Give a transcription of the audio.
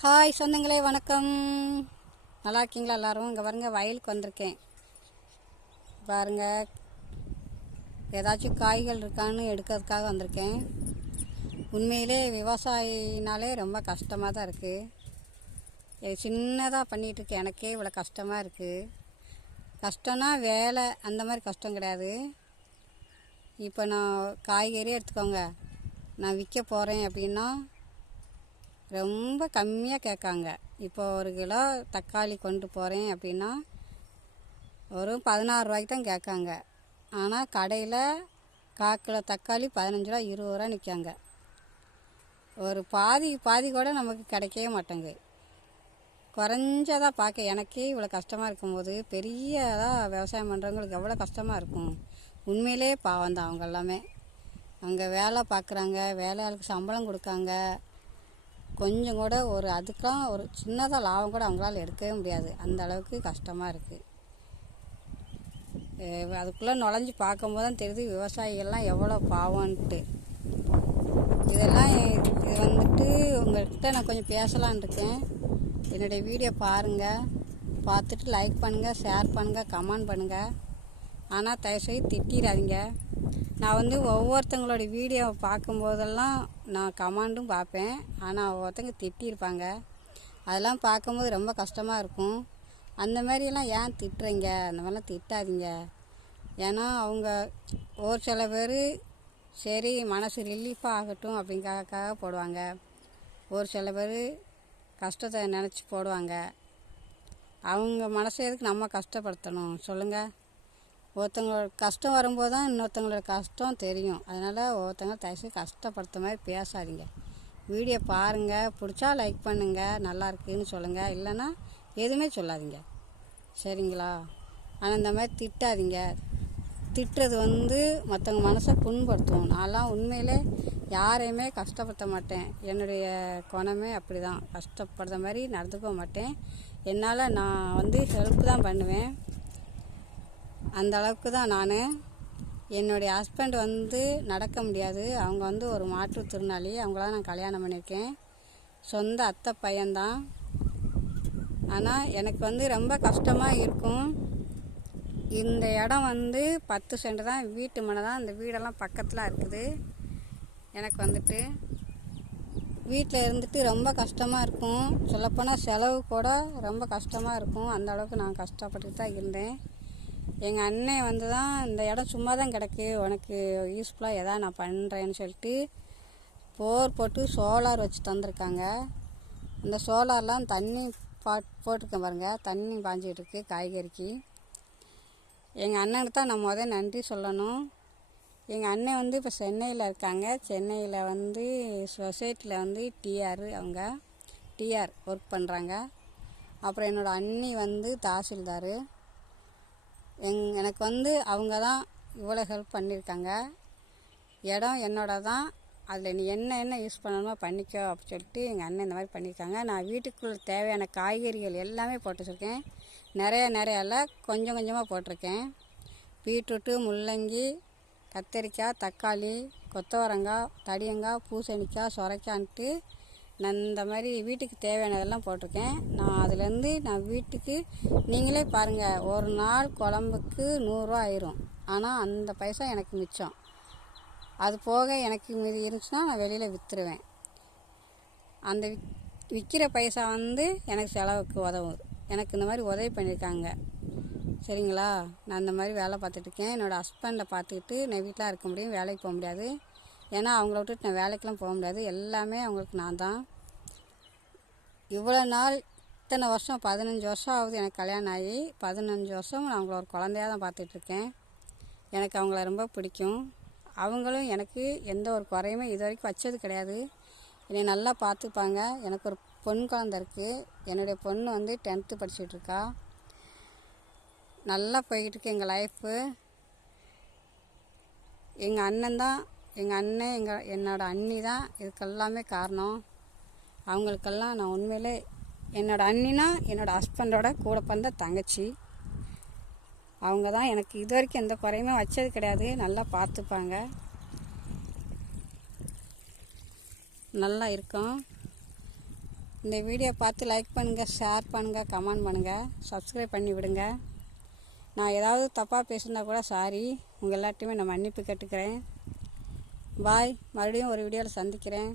Hi சொந்தங்களே வணக்கம். நல்லா இருக்கீங்களா எல்லாரும்? இங்கே பாருங்கள் வயலுக்கு வந்திருக்கேன். பாருங்க ஏதாச்சும் காய்கள் இருக்கான்னு எடுக்கிறதுக்காக வந்திருக்கேன். உண்மையிலே விவசாயினாலே ரொம்ப கஷ்டமாக தான் இருக்குது சின்னதாக பண்ணிகிட்டு இருக்கேன். எனக்கே இவ்வளோ கஷ்டமாக இருக்குது கஷ்டம்னா வேலை அந்த மாதிரி கஷ்டம் கிடையாது. இப்போ நான் காய்கறி எடுத்துக்கோங்க. நான் விற்க போகிறேன் அப்படின்னா ரொம்ப கம்மியாக கேட்காங்க. இப்போ ஒரு கிலோ தக்காளி கொண்டு போகிறேன் அப்படின்னா ஒரு பதினாறு ரூபாய்க்கு தான் கேட்காங்க. ஆனால் கடையில் கால் கிலோ தக்காளி பதினஞ்சு ரூபா இருபது ரூபா நிற்காங்க. ஒரு பாதி பாதி கூட நமக்கு கிடைக்கவே மாட்டேங்குது. குறைஞ்சதாக பார்க்க எனக்கே இவ்வளோ கஷ்டமாக இருக்கும்போது பெரியதாக விவசாயம் பண்ணுறவங்களுக்கு எவ்வளோ கஷ்டமாக இருக்கும். உண்மையிலே பாவம் தான் அவங்க எல்லாமே. அவங்க வேலை பார்க்குறாங்க வேலையாளுக்கு சம்பளம் கொடுக்காங்க. கொஞ்சம் கூட ஒரு அதுக்கெலாம் ஒரு சின்னதாக லாபம் கூட அவங்களால எடுக்கவே முடியாது. அந்த அளவுக்கு கஷ்டமாக இருக்குது அதுக்குள்ளே நுழைஞ்சு பார்க்கும்போது தான் தெரியுது விவசாயிகள்லாம் எவ்வளோ பாவம்ன்ட்டு. இதெல்லாம் இது வந்துட்டு உங்கள்கிட்ட நான் கொஞ்சம் பேசலான் இருக்கேன். என்னுடைய வீடியோ பாருங்கள் பார்த்துட்டு லைக் பண்ணுங்கள் ஷேர் பண்ணுங்கள் கமெண்ட் பண்ணுங்கள் ஆனால் தயவுசெய்து திட்டிடாதீங்க. நான் வந்து ஒவ்வொருத்தங்களோட வீடியோ பார்க்கும்போதெல்லாம் நான் கமாண்டும் பார்ப்பேன். ஆனால் ஒருத்தங்க திட்டியிருப்பாங்க. அதெல்லாம் பார்க்கும்போது ரொம்ப கஷ்டமாக இருக்கும். அந்த மாதிரியெல்லாம் ஏன் திட்டுறீங்க? அந்த மாதிரிலாம் திட்டாதீங்க. ஏன்னா அவங்க ஒரு சில பேர் சரி மனசு ரிலீஃபாக ஆகட்டும் அப்படிங்கிறக்காக போடுவாங்க. ஒரு சில பேர் கஷ்டத்தை நினச்சி போடுவாங்க. அவங்க மனசை எதுக்கு நம்ம கஷ்டப்படுத்தணும்? சொல்லுங்கள் ஒருத்தங்களோட கஷ்டம் வரும்போது தான் இன்னொருத்தங்களோட கஷ்டம் தெரியும். அதனால் ஒருத்தங்க தயவுசெய்து கஷ்டப்படுத்த மாதிரி பேசாதீங்க. வீடியோ பாருங்கள் பிடிச்சா லைக் பண்ணுங்கள் நல்லா இருக்குன்னு சொல்லுங்கள் இல்லைன்னா எதுவுமே சொல்லாதீங்க. சரிங்களா? ஆனால் இந்த மாதிரி திட்டாதீங்க. திட்டுறது வந்து மற்றவங்க மனசை புண்படுத்தும். நான்லாம் உண்மையிலே யாரையுமே கஷ்டப்படுத்த மாட்டேன். என்னுடைய குணமே அப்படி தான் கஷ்டப்படுற மாதிரி நடந்துக்க மாட்டேன். என்னால் நான் வந்து ஹெல்ப் தான் பண்ணுவேன். அந்த அளவுக்கு தான் நான். என்னுடைய ஹஸ்பண்ட் வந்து நடக்க முடியாது. அவங்க வந்து ஒரு மாற்றுத்திறனாளி அவங்களாம் நான் கல்யாணம் பண்ணியிருக்கேன். சொந்த அத்தை பையன்தான் ஆனால் எனக்கு வந்து ரொம்ப கஷ்டமாக இருக்கும். இந்த இடம் வந்து பத்து சென்ட் தான். வீட்டு மனை தான். இந்த வீடெல்லாம் பக்கத்தில் இருக்குது. எனக்கு வந்துட்டு வீட்டில் இருந்துட்டு ரொம்ப கஷ்டமாக இருக்கும். சொல்லப்போனால் செலவு கூட ரொம்ப கஷ்டமாக இருக்கும். அந்த அளவுக்கு நான் கஷ்டப்பட்டுட்டு தான் இருந்தேன். எங்கள் அண்ணன் வந்து தான் இந்த இடம் சும்மா தான் கிடக்கு. உனக்கு யூஸ்ஃபுல்லாக எதா நான் பண்ணுறேன்னு சொல்லிட்டு போர் போட்டு சோலார் வச்சு தந்திருக்காங்க அந்த சோலார்லாம் தண்ணி பா போட்டிருக்கேன் பாருங்கள் தண்ணி பாஞ்சிக்கிட்டு இருக்கு காய்கறிக்கு. எங்கள் அண்ணனுக்கு தான் நான் முதல் நன்றி சொல்லணும். எங்கள் அண்ணன் வந்து இப்போ சென்னையில் இருக்காங்க. சென்னையில் வந்து சொசைட்டியில் வந்து டிஆர் அவங்க. டிஆர் ஒர்க் பண்ணுறாங்க அப்புறம் என்னோடய அண்ணி வந்து தாசில்தார். எங் எனக்கு வந்து அவங்க தான் இவ்வளோ ஹெல்ப் பண்ணியிருக்காங்க. இடம் என்னோட தான். அதில் நீ என்ன என்ன யூஸ் பண்ணணுமோ பண்ணிக்கோ அப்படின்னு சொல்லிட்டு எங்கள் அண்ணன் இந்த மாதிரி பண்ணியிருக்காங்க. நான் வீட்டுக்குள்ளே தேவையான காய்கறிகள் எல்லாமே போட்டு வச்சுருக்கேன். நிறைய நிறைய இல்லை கொஞ்சம் கொஞ்சமாக போட்டிருக்கேன். பீட்ரூட்டு முள்ளங்கி கத்தரிக்காய் தக்காளி கொத்தவரங்காய் தடியங்காய் பூசணிக்காய் சொரைக்கான்ட்டு நான் இந்த மாதிரி வீட்டுக்கு தேவையானதெல்லாம் போட்டிருக்கேன். நான் அதுலேருந்து நான் வீட்டுக்கு நீங்களே பாருங்கள் ஒரு நாள் குழம்புக்கு நூறுரூவா ஆயிரும். ஆனால் அந்த பைசா எனக்கு மிச்சம். அது போக எனக்கு மீதி இருந்துச்சுன்னா நான் வெளியில் விற்றுருவேன் அந்த விற்கிற பைசா வந்து எனக்கு செலவுக்கு உதவும். எனக்கு இந்த மாதிரி உதவி பண்ணியிருக்காங்க. சரிங்களா? நான் இந்த மாதிரி வேலை பார்த்துட்ருக்கேன் என்னோடய ஹஸ்பண்டை பார்த்துக்கிட்டு நான் வீட்டில் இருக்க முடியும் வேலைக்கு போக முடியாது. ஏன்னா அவங்கள விட்டுட்டு நான் வேலைக்கெலாம் போக முடியாது. எல்லாமே அவங்களுக்கு நான் தான். இவ்வளோ நாள் இத்தனை வருஷம் பதினஞ்சு வருஷம் ஆகுது எனக்கு கல்யாணம் ஆகி. பதினஞ்சு வருஷம் நான் அவங்கள ஒரு குழந்தையாக தான் பார்த்துட்ருக்கேன். எனக்கு அவங்கள ரொம்ப பிடிக்கும். அவங்களும் எனக்கு எந்த ஒரு குறையுமே இது வரைக்கும் வச்சது கிடையாது. என்னை நல்லா பார்த்துப்பாங்க. எனக்கு ஒரு பொன் குழந்த இருக்குது என்னுடைய பொண்ணு வந்து டென்த்து படிச்சுட்ருக்கா. நல்லா போய்கிட்டு இருக்கு எங்கள் லைஃப்பு எங்கள் அண்ணன் தான் எங்கள் அண்ணன் எங்கள் என்னோடய அண்ணி தான் இதுக்கெல்லாமே காரணம். அவங்களுக்கெல்லாம் நான் உண்மையிலே என்னோடய அண்ணினா என்னோடய ஹஸ்பண்டோட கூட பிறந்த தங்கச்சி. அவங்க தான் எனக்கு இது வரைக்கும் எந்த குறையுமே வச்சது கிடையாது. நல்லா பார்த்துப்பாங்க. நல்லா இருக்கும். இந்த வீடியோ பார்த்து லைக் பண்ணுங்கள் ஷேர் பண்ணுங்கள் கமெண்ட் பண்ணுங்கள் சப்ஸ்கிரைப் பண்ணி விடுங்க. நான் ஏதாவது தப்பாக பேசுனா கூட சாரி உங்கள் எல்லாத்தையுமே நான் மன்னிப்பு கேட்டுக்கிறேன். பாய். மறுபடியும் ஒரு வீடியோவில் சந்திக்கிறேன்.